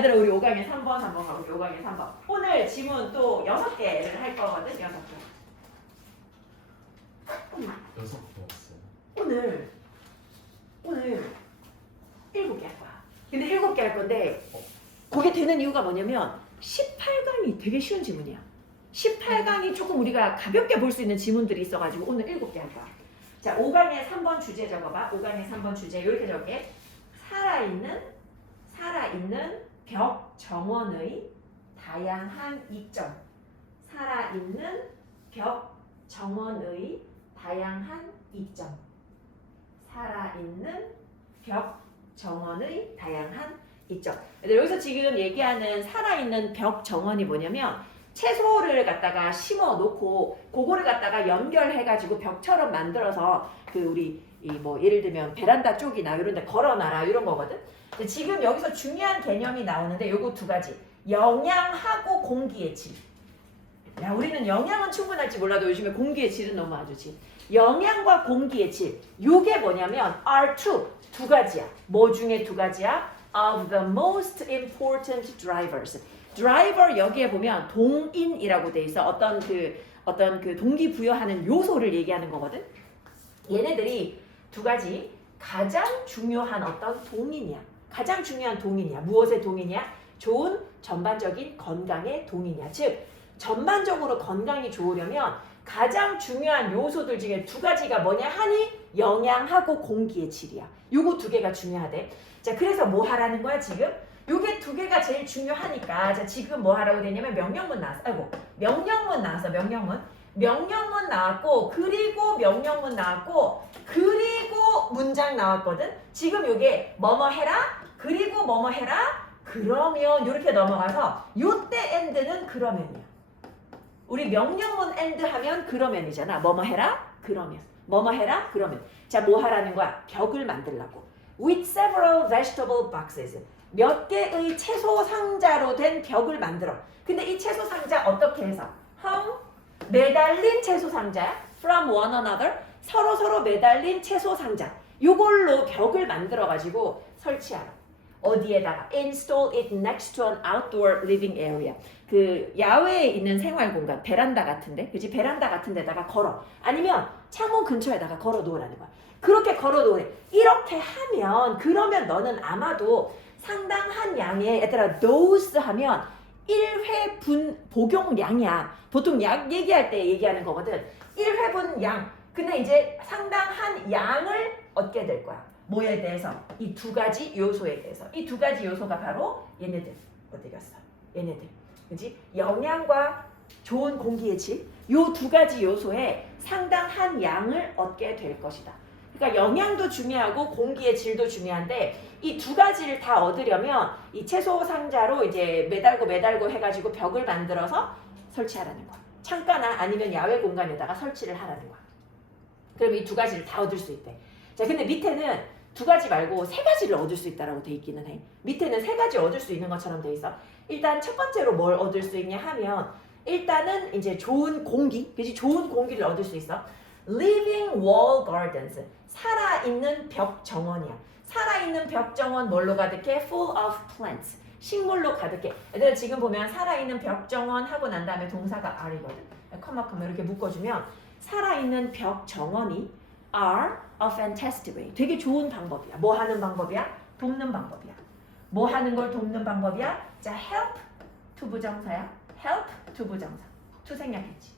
얘들아 우리 5강에 3번 한번 가볼게요. 5강에 3번. 오늘 지문 또 6개를 할 거거든. 6개. 6개 왔어요. 오늘 7개 할 거야. 근데 7개 할 건데 그게 되는 이유가 뭐냐면 18강이 되게 쉬운 지문이야. 18강이 조금 우리가 가볍게 볼 수 있는 지문들이 있어가지고 오늘 7개 할 거야. 자, 5강에 3번 주제 적어봐. 5강에 3번 주제 이렇게 적게. 살아있는 벽 정원의 다양한 이점. 살아있는 벽 정원의 다양한 이점. 살아있는 벽 정원의 다양한 이점. 여기서 지금 얘기하는 살아있는 벽 정원이 뭐냐면 채소를 갖다가 심어 놓고 그거를 갖다가 연결해가지고 벽처럼 만들어서 그 우리 이 뭐 예를 들면 베란다 쪽이나 이런 데 걸어놔라 이런 거거든. 근데 지금 여기서 중요한 개념이 나오는데 요거 두 가지. 영양하고 공기의 질. 야, 우리는 영양은 충분할지 몰라도 요즘에 공기의 질은 너무 안 좋지. 영양과 공기의 질. 요게 뭐냐면 R2 두 가지야. 뭐 중에 두 가지야? Of the most important drivers. 드라이버 여기에 보면 동인이라고 돼 있어. 어떤 그 동기부여하는 요소를 얘기하는 거거든. 얘네들이 두 가지 가장 중요한 어떤 동인이야. 가장 중요한 동인이야. 무엇의 동인이야? 좋은 전반적인 건강의 동인이야. 즉 전반적으로 건강이 좋으려면 가장 중요한 요소들 중에 두 가지가 뭐냐 하니 영양하고 공기의 질이야. 요거 두 개가 중요하대. 자, 그래서 뭐 하라는 거야 지금? 요게 두 개가 제일 중요하니까 자 지금 뭐 하라고 되냐면 명령문 나왔어. 명령문 나왔어. 명령문 나왔고 그리고 명령문 나왔고 그리고 문장 나왔거든. 지금 요게 뭐뭐 해라 그리고 뭐뭐 해라 그러면 이렇게 넘어가서 요때 엔드는 그러면이야. 우리 명령문 엔드 하면 그러면이잖아. 뭐뭐 해라 그러면 뭐뭐 해라 그러면. 자, 뭐 하라는 거야? 벽을 만들라고. With several vegetable boxes. 몇 개의 채소 상자로 된 벽을 만들어. 근데 이 채소 상자 어떻게 해서? 매달린 채소 상자야. From one another. 서로 매달린 채소 상자. 요걸로 벽을 만들어 가지고 설치하라. 어디에다가? Install it next to an outdoor living area. 그 야외에 있는 생활 공간, 베란다 같은데, 그지? 베란다 같은 데다가 걸어. 아니면 창문 근처에다가 걸어 놓으라는 거야. 그렇게 걸어 놓으래. 이렇게 하면 그러면 너는 아마도 상당한 양의 얘들아 dose 하면 1회분 복용량이야. 보통 약 얘기할 때 얘기하는 거거든. 1회분 양. 근데 이제 상당한 양을 얻게 될 거야. 뭐에 대해서? 이 두 가지 요소에 대해서. 이 두 가지 요소가 바로 얘네들. 어디 갔어? 얘네들. 그지? 영양과 좋은 공기의 질. 요 두 가지 요소에 상당한 양을 얻게 될 것이다. 그러니까 영양도 중요하고 공기의 질도 중요한데 이 두 가지를 다 얻으려면 이 채소 상자로 이제 매달고 해가지고 벽을 만들어서 설치하라는 거야. 창가나 아니면 야외 공간에다가 설치를 하라는 거야. 그럼 이 두 가지를 다 얻을 수 있대. 자, 근데 밑에는 두 가지 말고 세 가지를 얻을 수 있다라고 돼 있기는 해. 밑에는 세 가지 얻을 수 있는 것처럼 돼 있어. 일단 첫 번째로 뭘 얻을 수 있냐 하면 일단은 이제 좋은 공기, 그지? 좋은 공기를 얻을 수 있어. Living wall gardens. 살아있는 벽 정원이야. 살아있는 벽 정원 뭘로 가득해? Full of plants. 식물로 가득해. 얘들아 지금 보면 살아있는 벽 정원 하고 난 다음에 동사가 are이거든. 컴마 이렇게 묶어주면 살아있는 벽 정원이 are a fantastic way. 되게 좋은 방법이야. 뭐 하는 방법이야? 돕는 방법이야. 뭐 하는 걸 돕는 방법이야? 자, help to 부정사야. help to 부정사. to 생략했지.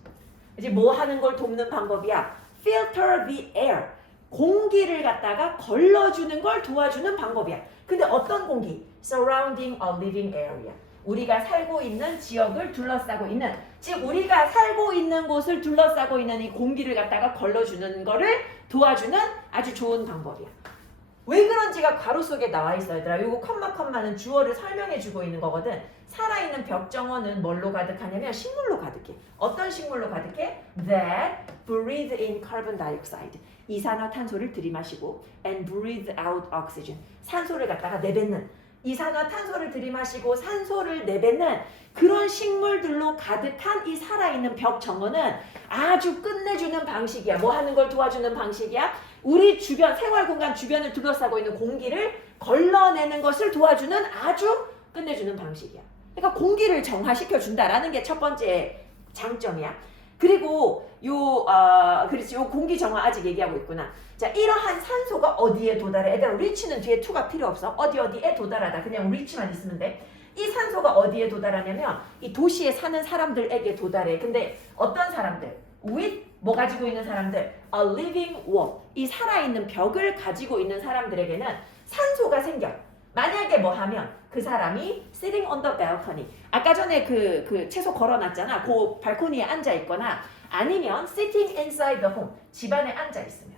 이제 뭐 하는 걸 돕는 방법이야? filter the air. 공기를 갖다가 걸러주는 걸 도와주는 방법이야. 근데 어떤 공기? surrounding a living area. 우리가 살고 있는 지역을 둘러싸고 있는, 즉 우리가 살고 있는 곳을 둘러싸고 있는 이 공기를 갖다가 걸러주는 거를 도와주는 아주 좋은 방법이야. 왜 그런지가 괄호 속에 나와 있어 얘들아. 요거 컴마는 주어를 설명해 주고 있는 거거든. 살아있는 벽 정원은 뭘로 가득하냐면 식물로 가득해. 어떤 식물로 가득해? That breathe in carbon dioxide. 이산화탄소를 들이마시고 and breathe out oxygen. 산소를 갖다가 내뱉는. 이산화탄소를 들이마시고 산소를 내뱉는 그런 식물들로 가득한 이 살아있는 벽 정원은 아주 끝내주는 방식이야. 뭐 하는 걸 도와주는 방식이야? 우리 주변, 생활공간 주변을 둘러싸고 있는 공기를 걸러내는 것을 도와주는 아주 끝내주는 방식이야. 그러니까 공기를 정화시켜 준다라는 게 첫 번째 장점이야. 그리고 그렇지, 요 공기 정화 아직 얘기하고 있구나. 자, 이러한 산소가 어디에 도달해? 얘들아, 리치는 뒤에 to가 필요 없어. 어디에 도달하다. 그냥 리치만 있으면 돼. 이 산소가 어디에 도달하냐면 이 도시에 사는 사람들에게 도달해. 근데 어떤 사람들? with 뭐 가지고 있는 사람들? a living wall. 이 살아있는 벽을 가지고 있는 사람들에게는 산소가 생겨. 만약에 뭐 하면 그 사람이 sitting on the balcony. 아까 전에 그 채소 걸어놨잖아. 그 발코니에 앉아 있거나 아니면 sitting inside the home. 집안에 앉아 있으면.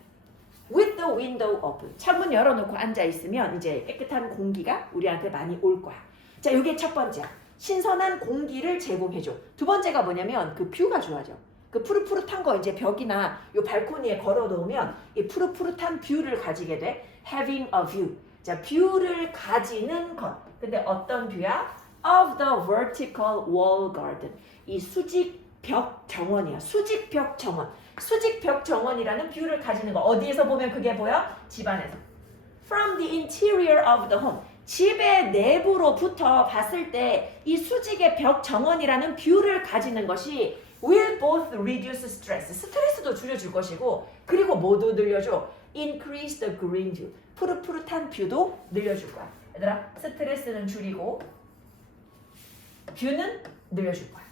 with the window open. 창문 열어놓고 앉아 있으면 이제 깨끗한 공기가 우리한테 많이 올 거야. 자, 이게 첫 번째야. 신선한 공기를 제공해줘. 두 번째가 뭐냐면 그 뷰가 좋아져. 그 푸릇푸릇한 거 이제 벽이나 요 발코니에 걸어 놓으면 이 푸릇푸릇한 뷰를 가지게 돼. having a view. 자, 뷰를 가지는 것. 근데 어떤 뷰야? of the vertical wall garden. 이 수직벽 정원이야. 수직벽 정원. 수직벽 정원이라는 뷰를 가지는 거. 어디에서 보면 그게 보여? 집안에서. From the interior of the home. 집의 내부로부터 봤을 때 이 수직의 벽 정원이라는 뷰를 가지는 것이 will both reduce stress. 스트레스도 줄여줄 것이고 그리고 뭐도 늘려줘? increase the green view. 푸릇푸릇한 뷰도 늘려줄 거야. 얘들아, 스트레스는 줄이고 뷰는 늘려줄 거야.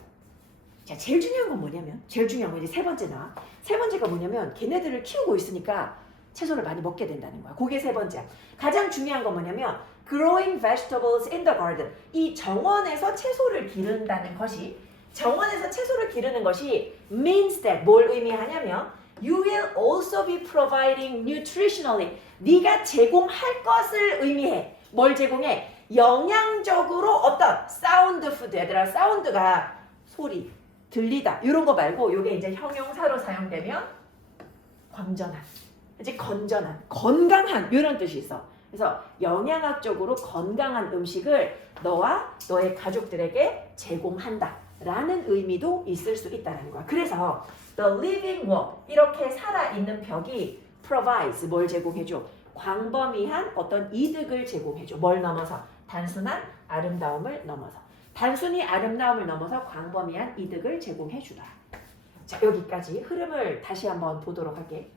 자, 제일 중요한 건 뭐냐면 제일 중요한 건 이제 세 번째 나와. 세 번째가 뭐냐면 걔네들을 키우고 있으니까 채소를 많이 먹게 된다는 거야. 그게 세 번째야. 가장 중요한 건 뭐냐면 growing vegetables in the garden. 이 정원에서 채소를 기른다는 것이 정원에서 채소를 기르는 것이 means that 뭘 의미하냐면 you will also be providing nutritionally. 네가 제공할 것을 의미해. 뭘 제공해? 영양적으로 어떤 사운드 푸드. 얘들아, 사운드가 소리, 들리다 이런 거 말고 이게 이제 형용사로 사용되면 건전한, 이제 건전한, 건강한 이런 뜻이 있어. 그래서 영양학적으로 건강한 음식을 너와 너의 가족들에게 제공한다 라는 의미도 있을 수 있다는 거야. 그래서 the living wall, 이렇게 살아있는 벽이 provides, 뭘 제공해줘? 광범위한 어떤 이득을 제공해줘. 뭘 넘어서? 단순한 아름다움을 넘어서. 단순히 아름다움을 넘어서 광범위한 이득을 제공해주다. 자, 여기까지 흐름을 다시 한번 보도록 할게.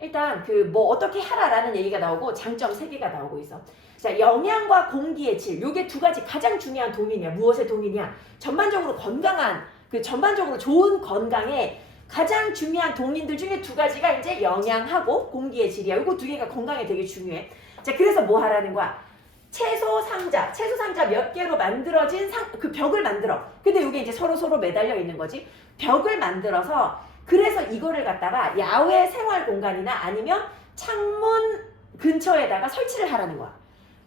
일단 그 뭐 어떻게 하라라는 얘기가 나오고 장점 3개가 나오고 있어. 자, 영양과 공기의 질. 요게 두 가지 가장 중요한 동인이야. 무엇의 동인이야? 전반적으로 건강한, 그 전반적으로 좋은 건강에 가장 중요한 동인들 중에 두 가지가 이제 영양하고 공기의 질이야. 요거 두 개가 건강에 되게 중요해. 자, 그래서 뭐 하라는 거야? 채소 상자 몇 개로 만들어진 그 벽을 만들어. 근데 요게 이제 서로 매달려 있는 거지. 벽을 만들어서 그래서 이거를 갖다가 야외 생활 공간이나 아니면 창문 근처에다가 설치를 하라는 거야.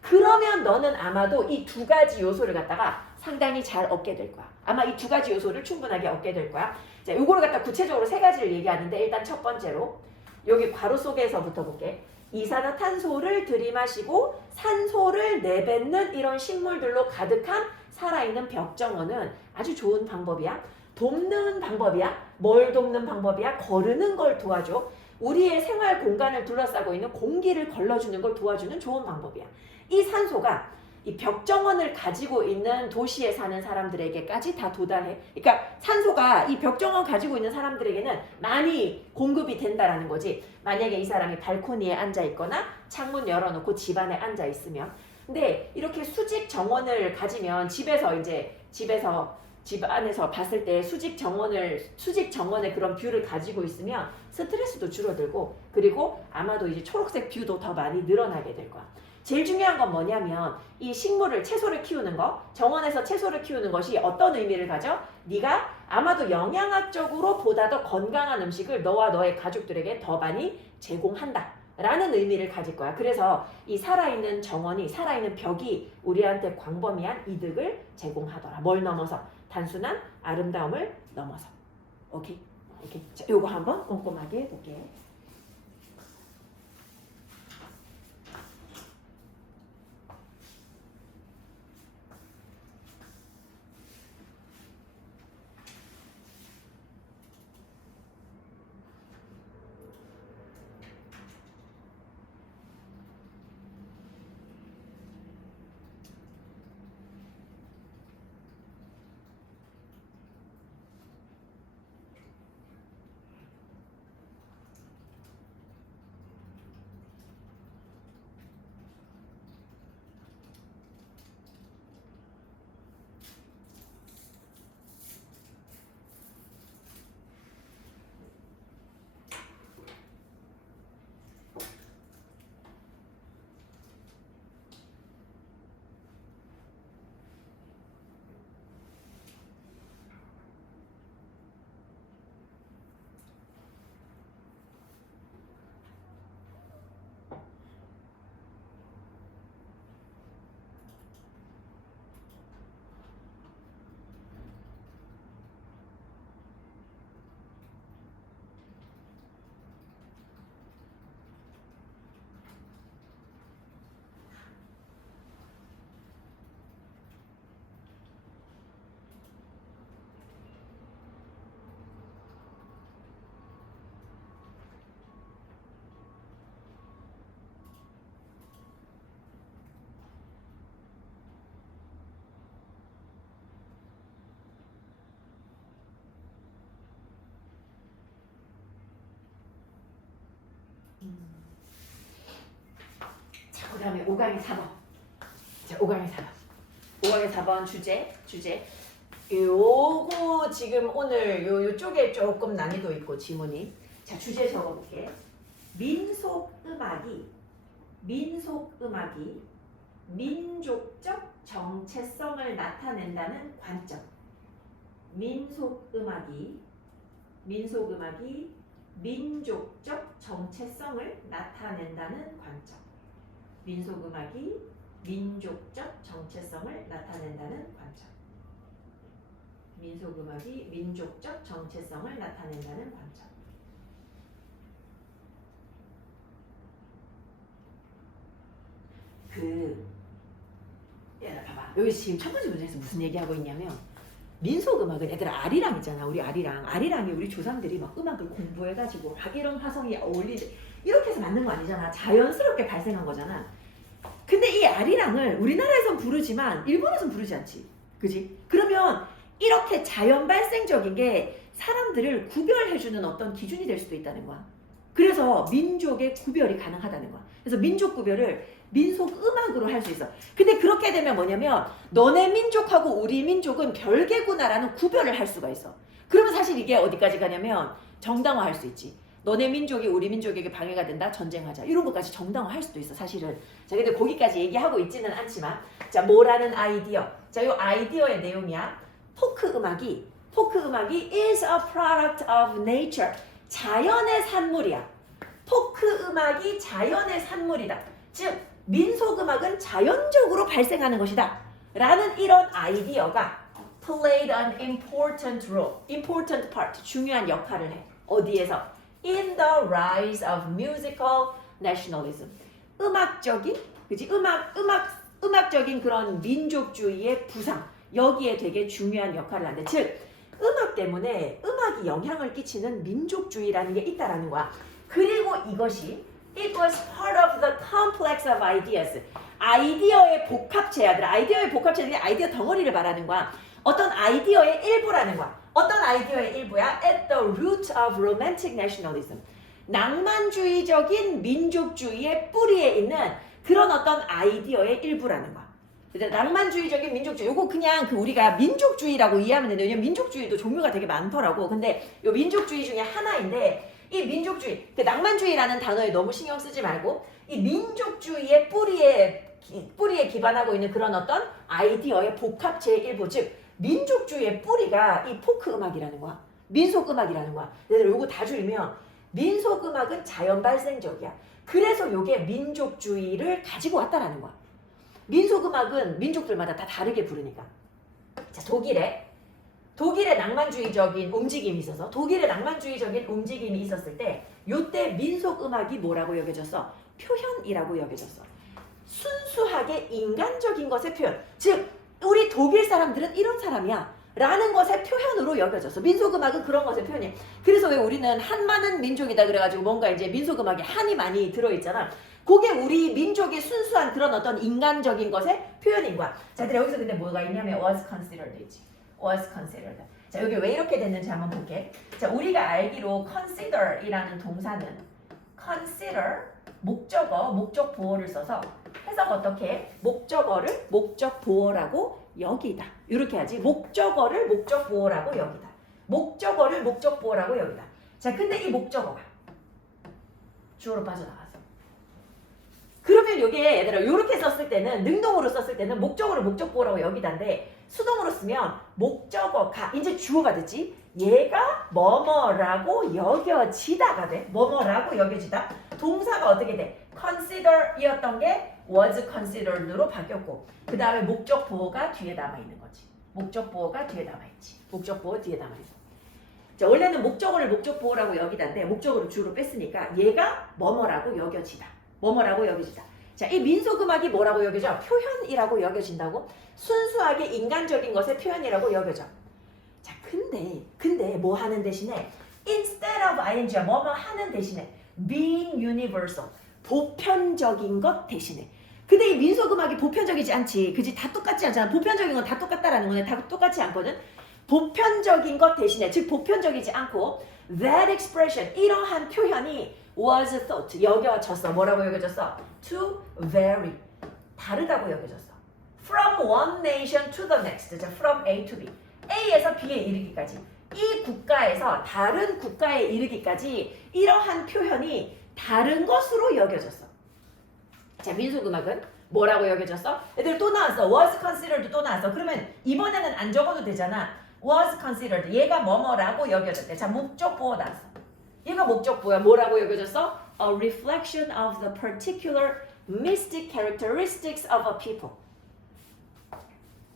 그러면 너는 아마도 이 두 가지 요소를 갖다가 상당히 잘 얻게 될 거야. 아마 이 두 가지 요소를 충분하게 얻게 될 거야. 자, 요거를 갖다 구체적으로 3가지를 얘기하는데 일단 첫 번째로 여기 괄호 속에서부터 볼게. 이산화탄소를 들이마시고 산소를 내뱉는 이런 식물들로 가득한 살아있는 벽정원은 아주 좋은 방법이야. 돕는 방법이야. 뭘 돕는 방법이야? 거르는 걸 도와줘. 우리의 생활 공간을 둘러싸고 있는 공기를 걸러주는 걸 도와주는 좋은 방법이야. 이 산소가 이 벽정원을 가지고 있는 도시에 사는 사람들에게까지 다 도달해. 그러니까 산소가 이 벽정원 가지고 있는 사람들에게는 많이 공급이 된다라는 거지. 만약에 이 사람이 발코니에 앉아 있거나 창문 열어놓고 집 안에 앉아 있으면. 근데 이렇게 수직 정원을 가지면 집 안에서 봤을 때 수직 정원의 그런 뷰를 가지고 있으면 스트레스도 줄어들고 그리고 아마도 이제 초록색 뷰도 더 많이 늘어나게 될 거야. 제일 중요한 건 뭐냐면 이 채소를 키우는 거, 정원에서 채소를 키우는 것이 어떤 의미를 가져? 네가 아마도 영양학적으로 보다 더 건강한 음식을 너와 너의 가족들에게 더 많이 제공한다 라는 의미를 가질 거야. 그래서 이 살아있는 정원이, 살아있는 벽이 우리한테 광범위한 이득을 제공하더라. 뭘 넘어서? 단순한 아름다움을 넘어서. 오케이? 자, 요거 한번 꼼꼼하게 해볼게. 5강의 4번. 자, 5강의 4번. 5강의 4번 주제. 요거 지금 오늘 요쪽에 조금 난이도 있고 지문이. 자, 주제 적어볼게. 민속음악이 민족적 정체성을 나타낸다는 관점. 민속음악이 민족적 정체성을 나타낸다는 관점. 민속음악이 민족적 정체성을 나타낸다는 관점. 민속음악이 민족적 정체성을 나타낸다는 관점. 야, 봐봐. 여기 지금 첫 번째 문제에서 무슨 얘기하고 있냐면 민속음악은 얘들아 아리랑이잖아. 우리 아리랑이 우리 조상들이 막 음악을 공부해가지고 박이런 화성이 어울리지 이렇게 해서 만든 거 아니잖아. 자연스럽게 발생한 거잖아. 근데 이 아리랑을 우리나라에선 부르지만 일본에선 부르지 않지. 그지? 그러면 이렇게 자연 발생적인 게 사람들을 구별해주는 어떤 기준이 될 수도 있다는 거야. 그래서 민족의 구별이 가능하다는 거야. 그래서 민족 구별을 민속음악으로 할 수 있어. 근데 그렇게 되면 뭐냐면 너네 민족하고 우리 민족은 별개구나라는 구별을 할 수가 있어. 그러면 사실 이게 어디까지 가냐면 정당화할 수 있지. 너네 민족이 우리 민족에게 방해가 된다? 전쟁하자. 이런 것까지 정당화할 수도 있어 사실은. 자, 근데 거기까지 얘기하고 있지는 않지만 자, 뭐라는 아이디어. 자, 요 아이디어의 내용이야. 포크 음악이 is a product of nature. 자연의 산물이야. 포크 음악이 자연의 산물이다. 즉 민속음악은 자연적으로 발생하는 것이다. 라는 이런 아이디어가 played an important role, important part, 중요한 역할을 해. 어디에서? In the rise of musical nationalism. 음악적인, 그치? 음악적인 그런 민족주의의 부상. 여기에 되게 중요한 역할을 한대. 즉, 음악 때문에 음악이 영향을 끼치는 민족주의라는 게 있다라는 거야. 그리고 이것이 It was part of the complex of ideas. 아이디어의 복합체야들. 아이디어의 복합체들이 아이디어 덩어리를 말하는 거야. 어떤 아이디어의 일부라는 거야. 어떤 아이디어의 일부야? At the root of romantic nationalism. 낭만주의적인 민족주의의 뿌리에 있는 그런 어떤 아이디어의 일부라는 거야. 낭만주의적인 민족주의. 요거 그냥 우리가 민족주의라고 이해하면 되는데 왜냐면 민족주의도 종류가 되게 많더라고. 근데 요 민족주의 중에 하나인데 이 민족주의, 낭만주의라는 단어에 너무 신경 쓰지 말고 이 민족주의의 뿌리에 기반하고 있는 그런 어떤 아이디어의 복합체의 일부, 즉 민족주의의 뿌리가 이 포크 음악이라는 거야. 민속음악이라는 거야. 얘들 요거 다 줄이면 민속음악은 자연 발생적이야. 그래서 요게 민족주의를 가지고 왔다라는 거야. 민속음악은 민족들마다 다 다르게 부르니까. 자, 독일의 낭만주의적인 움직임이 있어서 독일의 낭만주의적인 움직임이 있었을 때 요때 민속음악이 뭐라고 여겨졌어? 표현이라고 여겨졌어. 순수하게 인간적인 것의 표현. 즉 우리 독일 사람들은 이런 사람이야 라는 것의 표현으로 여겨졌어. 민속음악은 그런 것의 표현이야. 그래서 왜 우리는 한 많은 민족이다 그래가지고 뭔가 이제 민속음악에 한이 많이 들어있잖아. 그게 우리 민족의 순수한 그런 어떤 인간적인 것의 표현인 거야. 자, 근데 여기서 근데 뭐가 있냐면 was considered 있지. was considered. 자, 여기 왜 이렇게 됐는지 한번 볼게. 자, 우리가 알기로 consider이라는 동사는 consider 목적어, 목적 보어를 써서 해석 어떻게? 목적어를 목적 보어라고 여기다. 이렇게 하지. 목적어를 목적 보어라고 여기다. 목적어를 목적 보어라고 여기다. 자, 근데 이 목적어가 주어로 빠져나갔어. 그러면 이게 얘들아 이렇게 썼을 때는 능동으로 썼을 때는 목적어를 목적 보어라고 여기다인데 수동으로 쓰면 목적어가 이제 주어가 됐지. 얘가 뭐뭐라고 여겨지다가 돼. 뭐뭐라고 여겨지다. 동사가 어떻게 돼? consider이었던 게 was considered로 바뀌었고 그 다음에 목적 보어가 뒤에 남아있는 거지. 목적 보어가 뒤에 남아있지. 목적 보어 뒤에 남아있어. 자, 원래는 목적어를 목적 보어라고 여기다인데 목적어를 주로 뺐으니까 얘가 뭐뭐라고 여겨지다. 뭐뭐라고 여겨지다. 자, 이 민속음악이 뭐라고 여겨져? 표현이라고 여겨진다고? 순수하게 인간적인 것의 표현이라고 여겨져. 자, 근데 뭐 하는 대신에 instead of ing 뭐뭐 하는 대신에 being universal 보편적인 것 대신에. 근데 이 민속음악이 보편적이지 않지. 그지? 다 똑같지 않잖아. 보편적인 건 다 똑같다라는 거네. 다 똑같지 않거든. 보편적인 것 대신에 즉 보편적이지 않고 that expression 이러한 표현이 was thought 여겨졌어. 뭐라고 여겨졌어? to vary 다르다고 여겨졌어. From one nation to the next. 자, from A to B. A에서 B에 이르기까지. 이 국가에서 다른 국가에 이르기까지 이러한 표현이 다른 것으로 여겨졌어. 자, 민속음악은 뭐라고 여겨졌어? 애들 또 나왔어. was considered 또 나왔어. 그러면 이번에는 안 적어도 되잖아. was considered. 얘가 뭐뭐라고 여겨졌대. 자, 목적보호 나왔어. 얘가 목적보호야. 뭐라고 여겨졌어? A reflection of the particular mystic characteristics of a people.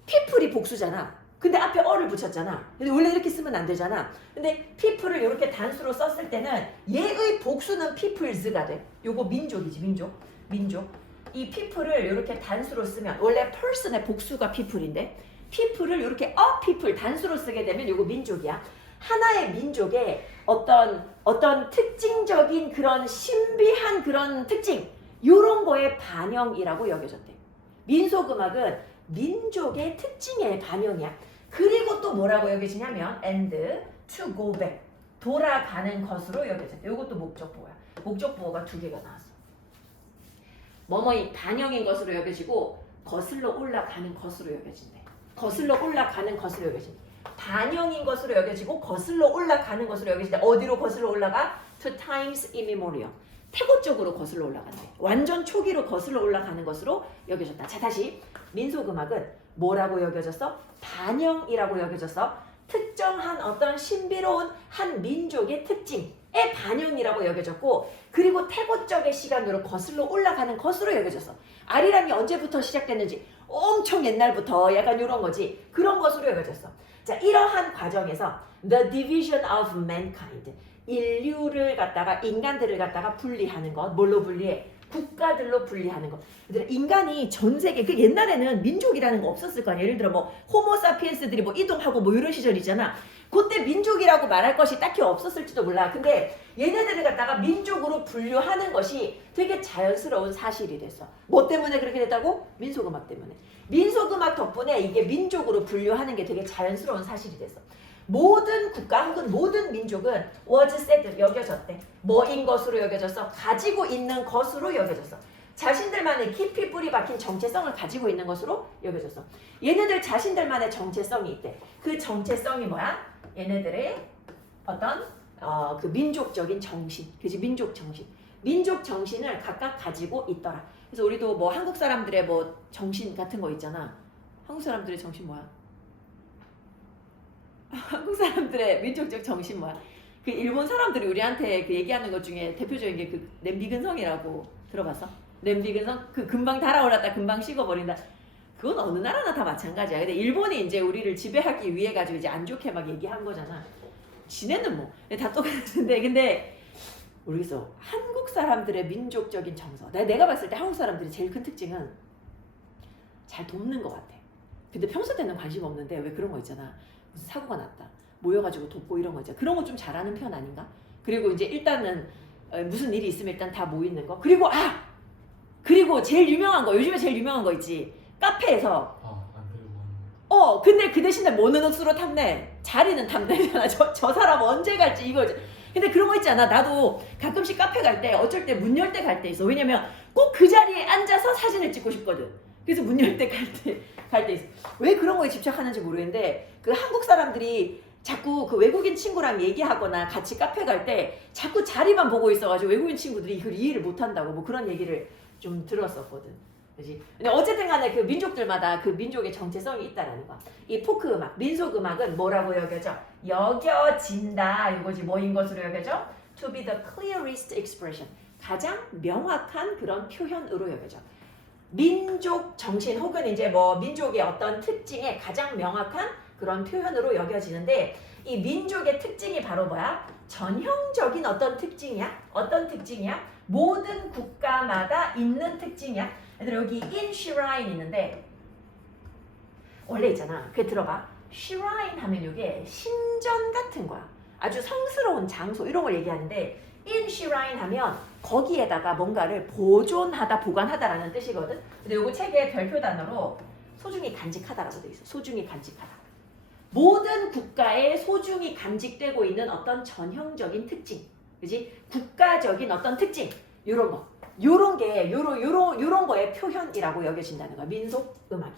people이 복수잖아. 근데 앞에 어를 붙였잖아. 근데 원래 이렇게 쓰면 안 되잖아. 근데 people을 이렇게 단수로 썼을 때는 얘의 복수는 peoples가 돼. 요거 민족이지, 민족. 이 people을 이렇게 단수로 쓰면 원래 person의 복수가 people인데 people을 이렇게 a people 단수로 쓰게 되면 요거 민족이야. 하나의 민족의 어떤 특징적인 그런 신비한 그런 특징 요런 거의 반영이라고 여겨졌대. 민속음악은 민족의 특징의 반영이야. 그리고 또 뭐라고 여겨지냐면 and to go back 돌아가는 것으로 여겨졌대. 이것도 목적보호야. 목적보호가 두 개가 나왔어. 뭐뭐이 반영인 것으로 여겨지고 거슬러 올라가는 것으로 여겨진대. 거슬러 올라가는 것으로 여겨진대. 반영인 것으로 여겨지고 거슬러 올라가는 것으로 여겨진대. 어디로 거슬러 올라가? To times immemorial. 태고 쪽으로 거슬러 올라간대. 완전 초기로 거슬러 올라가는 것으로 여겨졌다. 자, 다시 민속음악은 뭐라고 여겨졌어? 반영이라고 여겨졌어. 특정한 어떤 신비로운 한 민족의 특징의 반영이라고 여겨졌고 그리고 태고적의 시간으로 거슬러 올라가는 것으로 여겨졌어. 아리랑이 언제부터 시작됐는지 엄청 옛날부터 약간 이런 거지. 그런 것으로 여겨졌어. 자, 이러한 과정에서 the division of mankind 인류를 갖다가 인간들을 갖다가 분리하는 것. 뭘로 분리해? 국가들로 분리하는 것. 얘들아, 인간이 전 세계 그 옛날에는 민족이라는 거 없었을 거 아니야. 예를 들어 뭐 호모사피엔스들이 뭐 이동하고 뭐 이런 시절이잖아. 그때 민족이라고 말할 것이 딱히 없었을지도 몰라. 근데 얘네들을 갖다가 민족으로 분류하는 것이 되게 자연스러운 사실이 됐어. 뭐 때문에 그렇게 됐다고? 민속음악 때문에. 민속음악 덕분에 이게 민족으로 분류하는 게 되게 자연스러운 사실이 됐어. 모든 국가 혹은 모든 민족은 was said 여겨졌대. 뭐인 것으로 여겨졌어? 가지고 있는 것으로 여겨졌어. 자신들만의 깊이 뿌리 박힌 정체성을 가지고 있는 것으로 여겨졌어. 얘네들 자신들만의 정체성이 있대. 그 정체성이 뭐야? 얘네들의 어떤 그 민족적인 정신, 그지? 민족 정신. 민족 정신을 각각 가지고 있더라. 그래서 우리도 뭐 한국 사람들의 뭐 정신 같은 거 있잖아. 한국 사람들의 정신 뭐야? 한국 사람들의 민족적 정신 뭐야? 그 일본 사람들이 우리한테 그 얘기하는 것 중에 대표적인 게 그 냄비근성이라고 들어봤어? 냄비근성? 그 금방 달아올랐다 금방 식어버린다. 그건 어느 나라나 다 마찬가지야. 근데 일본이 이제 우리를 지배하기 위해 가지고 이제 안 좋게 막 얘기한 거잖아. 지네는 뭐 다 똑같은데 근데 모르겠어. 한국 사람들의 민족적인 정서. 내가 봤을 때 한국 사람들이 제일 큰 특징은 잘 돕는 것 같아. 근데 평소 때는 관심 없는데 왜 그런 거 있잖아. 무슨 사고가 났다. 모여가지고 돕고 이런 거 있잖아. 그런 거 좀 잘하는 편 아닌가? 그리고 이제 일단은 무슨 일이 있으면 일단 다 모이는 거. 그리고 제일 유명한 거. 요즘에 제일 유명한 거 있지. 카페에서 안 들고 근데 그 대신에 뭐는 억수로 탐내. 자리는 탐내잖아. 저 사람 언제 갈지 이거지. 근데 그런 거 있잖아. 나도 가끔씩 카페 갈 때 어쩔 때 문 열 때 갈 때 있어. 왜냐면 꼭 그 자리에 앉아서 사진을 찍고 싶거든. 그래서 문 열 때 갈 때 있어. 왜 그런 거에 집착하는지 모르겠는데 그 한국 사람들이 자꾸 그 외국인 친구랑 얘기하거나 같이 카페 갈 때 자꾸 자리만 보고 있어가지고 외국인 친구들이 이걸 이해를 못한다고 뭐 그런 얘기를 좀 들었었거든. 그지? 근데 어쨌든 간에 그 민족들마다 그 민족의 정체성이 있다라는 거야. 이 포크 음악, 민속 음악은 뭐라고 여겨져? 여겨진다. 이거지. 뭐인 것으로 여겨져? To be the clearest expression. 가장 명확한 그런 표현으로 여겨져. 민족 정신 혹은 이제 뭐 민족의 어떤 특징의 가장 명확한 그런 표현으로 여겨지는데 이 민족의 특징이 바로 뭐야? 전형적인 어떤 특징이야? 어떤 특징이야? 모든 국가마다 있는 특징이야. 얘들 여기 in shrine 있는데 원래 있잖아. 그 들어봐. shrine 하면 이게 신전 같은 거야. 아주 성스러운 장소 이런 걸 얘기하는데 in shrine 하면 거기에다가 뭔가를 보존하다, 보관하다라는 뜻이거든. 근데 요거 책의 별표 단어로 소중히 간직하다라고 돼 있어. 소중히 간직하다. 모든 국가에 소중히 간직되고 있는 어떤 전형적인 특징, 그지? 국가적인 어떤 특징, 이런 거. 요런 게 요런 거의 표현이라고 여겨진다는 거야. 민속 음악이.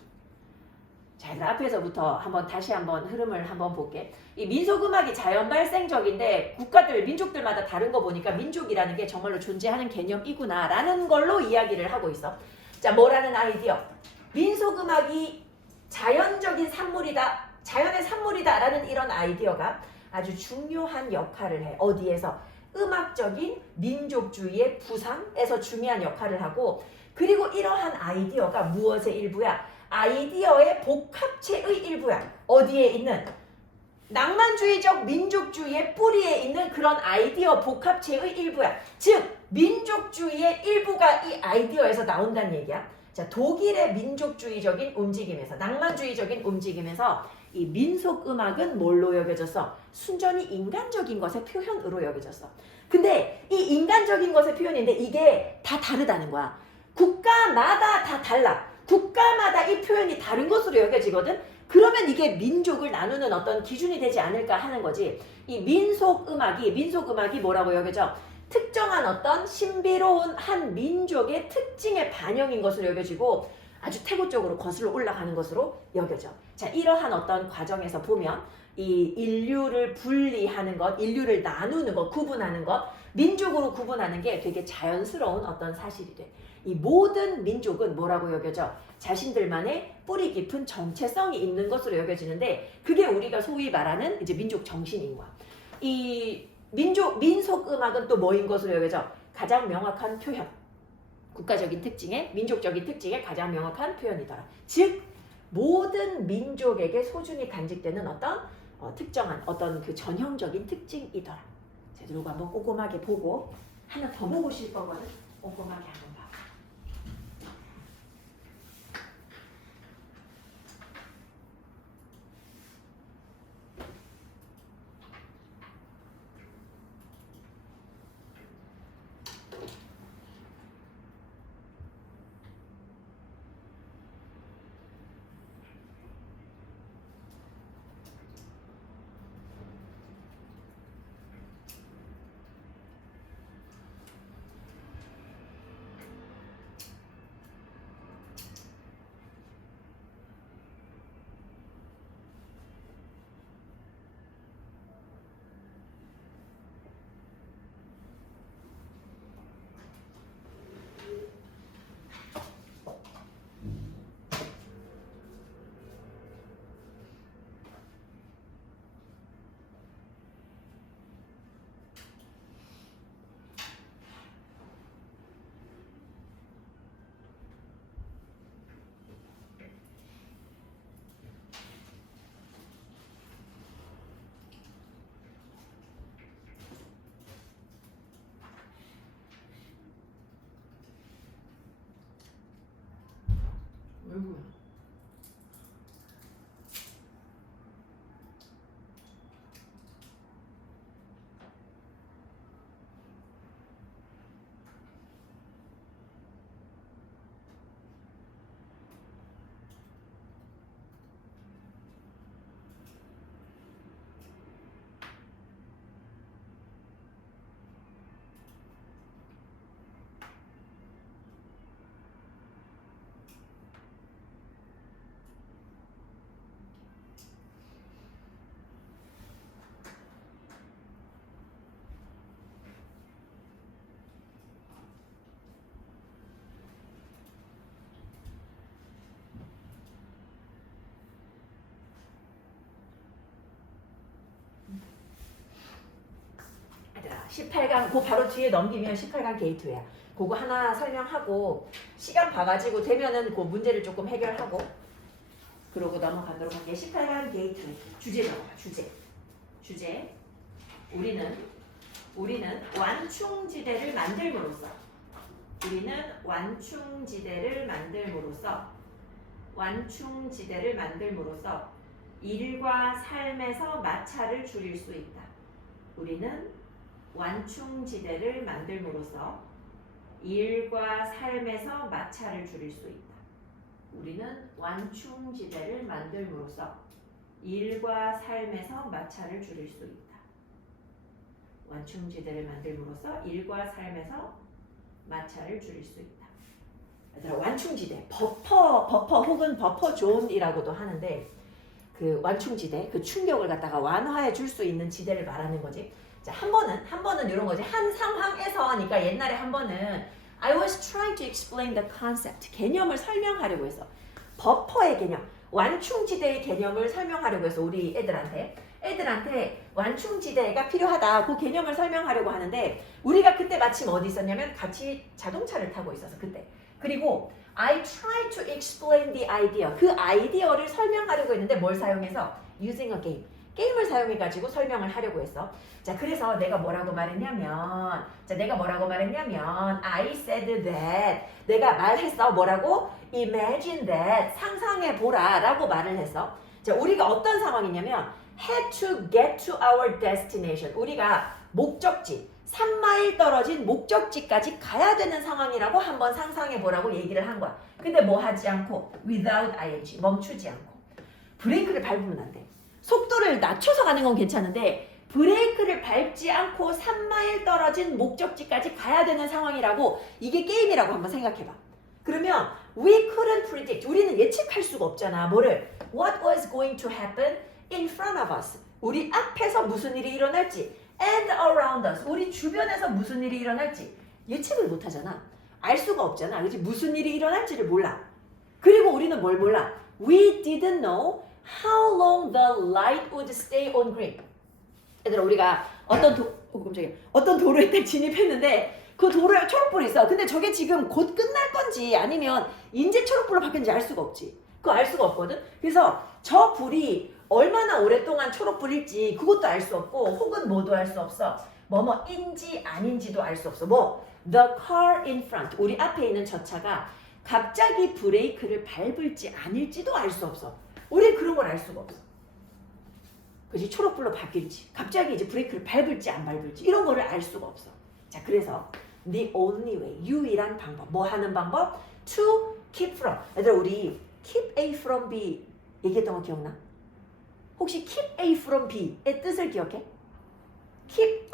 자, 그래서 앞에서부터 다시 한번 흐름을 한번 볼게. 이 민속 음악이 자연 발생적인데 국가들, 민족들마다 다른 거 보니까 민족이라는 게 정말로 존재하는 개념이구나라는 걸로 이야기를 하고 있어. 자, 뭐라는 아이디어? 민속 음악이 자연적인 산물이다, 자연의 산물이다라는 이런 아이디어가 아주 중요한 역할을 해. 어디에서? 음악적인 민족주의의 부상에서 중요한 역할을 하고, 그리고 이러한 아이디어가 무엇의 일부야? 아이디어의 복합체의 일부야. 어디에 있는? 낭만주의적 민족주의의 뿌리에 있는 그런 아이디어 복합체의 일부야. 즉 민족주의의 일부가 이 아이디어에서 나온다는 얘기야. 자, 독일의 민족주의적인 움직임에서, 낭만주의적인 움직임에서 이 민속음악은 뭘로 여겨졌어? 순전히 인간적인 것의 표현으로 여겨졌어. 근데 이 인간적인 것의 표현인데 이게 다 다르다는 거야. 국가마다 다 달라. 국가마다 이 표현이 다른 것으로 여겨지거든. 그러면 이게 민족을 나누는 어떤 기준이 되지 않을까 하는 거지. 이 민속음악이 뭐라고 여겨져? 특정한 어떤 신비로운 한 민족의 특징의 반영인 것으로 여겨지고 아주 태고적으로 거슬러 올라가는 것으로 여겨져. 자, 이러한 어떤 과정에서 보면 이 인류를 분리하는 것, 인류를 나누는 것, 구분하는 것, 민족으로 구분하는 게 되게 자연스러운 어떤 사실이 돼. 이 모든 민족은 뭐라고 여겨져? 자신들만의 뿌리 깊은 정체성이 있는 것으로 여겨지는데 그게 우리가 소위 말하는 이제 민족 정신인 거야. 이 민속 음악은 또 뭐인 것으로 여겨져? 가장 명확한 표현. 국가적인 특징의, 민족적인 특징의 가장 명확한 표현이더라. 즉 모든 민족에게 소중히 간직되는 어떤 특정한 어떤 그 전형적인 특징이더라. 자, 이거 한번 꼼꼼하게 보고 하나 더 보고 싶은 거는 꼼꼼하게 한번 봐. 아이고야. 얘들아, 18강 그 바로 뒤에 넘기면 18강 게이트웨이야. 그거 하나 설명하고 시간 봐가지고 되면은 그 문제를 조금 해결하고 그러고 넘어가도록 할게. 18강 게이트웨이 주제 적어봐. 주제 우리는 완충지대를 만들므로써 일과 삶에서 마찰을 줄일 수 있다. 우리는 완충지대를 만들므로써 일과 삶에서 마찰을 줄일 수 있다. 우리는 완충지대를 만들므로써 일과 삶에서 마찰을 줄일 수 있다. 완충지대를 만들므로써 일과 삶에서 마찰을 줄일 수 있다. 얘들아, 완충지대, 버퍼 혹은 버퍼 존이라고도 하는데 그 완충지대, 그 충격을 갖다가 완화해 줄 수 있는 지대를 말하는 거지. 자, 한 번은 이런 거지. 한 상황에서, 그러니까 옛날에 한 번은 I was trying to explain the concept. 개념을 설명하려고 해서 버퍼의 개념, 완충지대의 개념을 설명하려고 해서 우리 애들한테 완충지대가 필요하다. 그 개념을 설명하려고 하는데 우리가 그때 마침 어디 있었냐면 같이 자동차를 타고 있어서 그때. 그리고 I try to explain the idea. 그 아이디어를 설명하려고 했는데 뭘 사용해서? Using a game. 게임을 사용해가지고 설명을 하려고 했어. 자, 그래서 내가 뭐라고 말했냐면 I said that. 내가 말했어. 뭐라고? Imagine that. 상상해보라 라고 말을 했어. 자, 우리가 어떤 상황이냐면 had to get to our destination. 우리가 목적지, 3마일 떨어진 목적지까지 가야 되는 상황이라고 한번 상상해보라고 얘기를 한 거야. 근데 뭐 하지 않고 without ing, 멈추지 않고 브레이크를 밟으면 안 돼. 속도를 낮춰서 가는 건 괜찮은데 브레이크를 밟지 않고 3마일 떨어진 목적지까지 가야 되는 상황이라고 이게 게임이라고 한번 생각해봐. 그러면 we couldn't predict. 우리는 예측할 수가 없잖아. 뭐를? What was going to happen in front of us. 우리 앞에서 무슨 일이 일어날지. And around us. 우리 주변에서 무슨 일이 일어날지 예측을 못 하잖아. 알 수가 없잖아. 그렇지? 무슨 일이 일어날지를 몰라. 그리고 우리는 뭘 몰라? We didn't know how long the light would stay on green. 얘들아, 우리가 어떤 도로에 딱 진입했는데 그 도로에 초록불이 있어. 근데 저게 지금 곧 끝날 건지 아니면 이제 초록불로 바뀌는지 알 수가 없지. 그거 알 수가 없거든. 그래서 저 불이 얼마나 오랫동안 초록불일지 그것도 알 수 없고 혹은 뭐도 알 수 없어. 뭐뭐인지 아닌지도 알 수 없어. 뭐 the car in front. 우리 앞에 있는 저 차가 갑자기 브레이크를 밟을지 아닐지도 알 수 없어. 우리 그런 걸 알 수가 없어. 그지? 초록불로 바뀔지 갑자기 이제 브레이크를 밟을지 안 밟을지 이런 거를 알 수가 없어. 자, 그래서 the only way, 유일한 방법. 뭐 하는 방법? to keep from. 얘들아, 우리 keep A from B 얘기했던 거 기억나? 혹시 keep A from B의 뜻을 기억해? keep,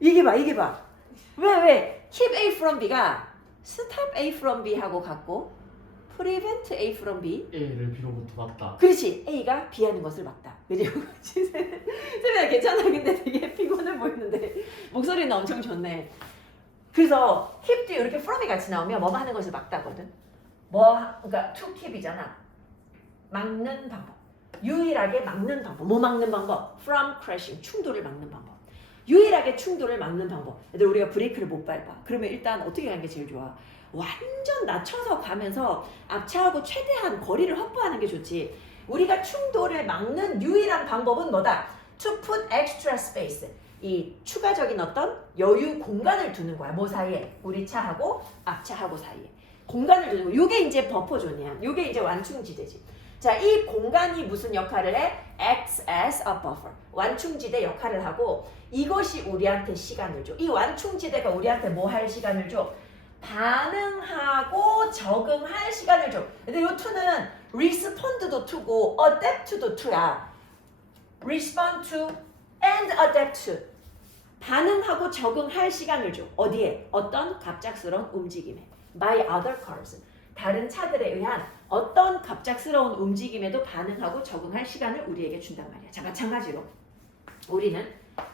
이게 봐. 왜? keep A from B가 stop A from B 하고 같고 prevent A from B. A를 B로부터 막다. 그렇지. A가 B 하는 것을 막다. 그지? 세미야 괜찮아. 근데 되게 피곤해 보이는데 목소리는 엄청 좋네. 그래서 keep도 이렇게 from이 같이 나오면 뭐 하는 것을 막다거든. 그러니까 to keep이잖아. 막는 방법. 유일하게 막는 방법. 뭐 막는 방법? From crashing. 충돌을 막는 방법. 유일하게 충돌을 막는 방법. 얘들 우리가 브레이크를 못 밟아. 그러면 일단 어떻게 가는 게 제일 좋아? 완전 낮춰서 가면서 앞차하고 최대한 거리를 확보하는 게 좋지. 우리가 충돌을 막는 유일한 방법은 뭐다? To put extra space. 이 추가적인 어떤 여유 공간을 두는 거야. 뭐 사이에? 우리 차하고 앞차하고 사이에. 공간을 두는 거. 요게 이제 버퍼존이야. 요게 이제 완충지대지. 자, 이 공간이 무슨 역할을 해? Acts as a buffer. 완충지대 역할을 하고 이것이 우리한테 시간을 줘. 이 완충지대가 우리한테 뭐 할 시간을 줘? 반응하고 적응할 시간을 줘. 근데 요 to는 respond도 to고 adapt도 to야. respond to and adapt to. 반응하고 적응할 시간을 줘. 어디에? 어떤 갑작스러운 움직임에. by other cars. 다른 차들에 의한 어떤 갑작스러운 움직임에도 반응하고 적응할 시간을 우리에게 준단 말이야. 자, 마찬가지로 우리는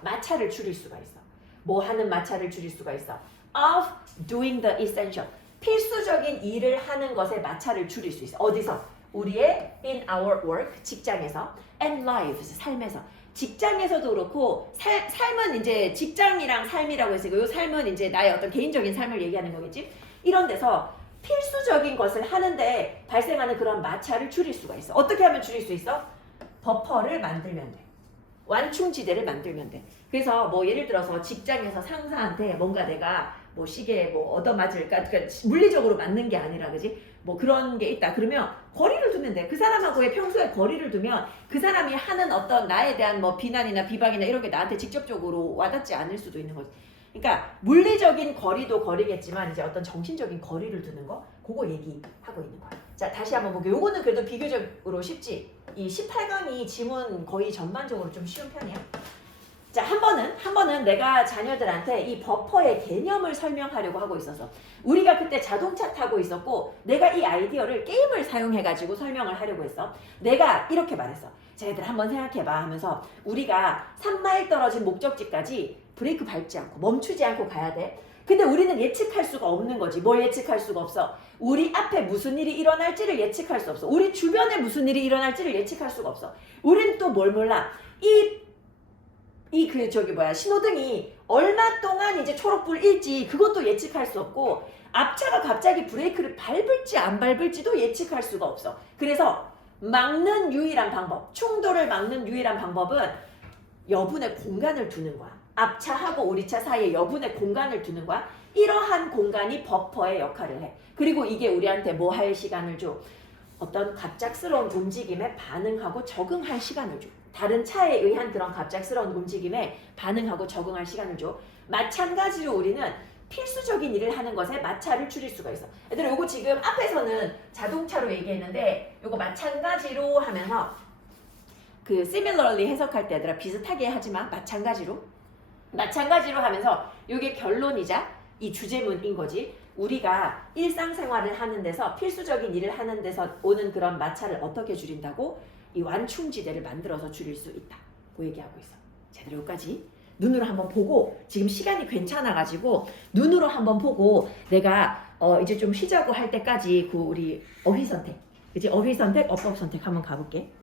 마찰을 줄일 수가 있어. 뭐 하는 마찰을 줄일 수가 있어? Of doing the essential. 필수적인 일을 하는 것에 마찰을 줄일 수 있어. 어디서? 우리의 in our work, 직장에서 and lives, 삶에서. 직장에서도 그렇고 삶은 이제 직장이랑 삶이라고 했으니까 이 삶은 이제 나의 어떤 개인적인 삶을 얘기하는 거겠지? 이런 데서 필수적인 것을 하는데 발생하는 그런 마찰을 줄일 수가 있어. 어떻게 하면 줄일 수 있어? 버퍼를 만들면 돼. 완충지대를 만들면 돼. 그래서 뭐 예를 들어서 직장에서 상사한테 뭔가 내가 뭐 시계에 뭐 얻어맞을까, 그러니까 물리적으로 맞는 게 아니라, 그지? 뭐 그런 게 있다. 그러면 거리를 두면 돼. 그 사람하고의 평소에 거리를 두면 그 사람이 하는 어떤 나에 대한 뭐 비난이나 비방이나 이런 게 나한테 직접적으로 와닿지 않을 수도 있는 거지. 그러니까 물리적인 거리도 거리겠지만 이제 어떤 정신적인 거리를 두는 거, 그거 얘기하고 있는 거야. 자, 다시 한번 볼게요. 요거는 그래도 비교적으로 쉽지. 이 18강이 지문 거의 전반적으로 좀 쉬운 편이야. 자, 한 번은 내가 자녀들한테 이 버퍼의 개념을 설명하려고 하고 있어서 우리가 그때 자동차 타고 있었고 내가 이 아이디어를 게임을 사용해가지고 설명을 하려고 했어. 내가 이렇게 말했어. 자, 얘들 한번 생각해봐 하면서 우리가 3마일 떨어진 목적지까지 브레이크 밟지 않고 멈추지 않고 가야 돼. 근데 우리는 예측할 수가 없는 거지. 뭘 예측할 수가 없어? 우리 앞에 무슨 일이 일어날지를 예측할 수 없어. 우리 주변에 무슨 일이 일어날지를 예측할 수가 없어. 우리는 또 뭘 몰라? 신호등이 얼마 동안 이제 초록불일지 그것도 예측할 수 없고 앞차가 갑자기 브레이크를 밟을지 안 밟을지도 예측할 수가 없어. 그래서 막는 유일한 방법, 충돌을 막는 유일한 방법은 여분의 공간을 두는 거야. 앞차하고 우리 차 사이에 여분의 공간을 두는 거야. 이러한 공간이 버퍼의 역할을 해. 그리고 이게 우리한테 뭐 할 시간을 줘? 어떤 갑작스러운 움직임에 반응하고 적응할 시간을 줘. 다른 차에 의한 그런 갑작스러운 움직임에 반응하고 적응할 시간을 줘. 마찬가지로 우리는 필수적인 일을 하는 것에 마찰을 줄일 수가 있어. 얘들아, 요거 지금 앞에서는 자동차로 얘기했는데 요거 마찬가지로 하면서 그 similarly 해석할 때 얘들아 비슷하게 하지만 마찬가지로 하면서 요게 결론이자 이 주제문인 거지. 우리가 일상생활을 하는 데서 필수적인 일을 하는 데서 오는 그런 마찰을 어떻게 줄인다고? 이 완충지대를 만들어서 줄일 수 있다. 그 얘기하고 있어. 제대로 여기까지 눈으로 한번 보고 지금 시간이 괜찮아가지고 눈으로 한번 보고 내가 이제 좀 쉬자고 할 때까지 그 우리 어휘 선택, 그치? 어휘 선택, 어법 선택 한번 가볼게.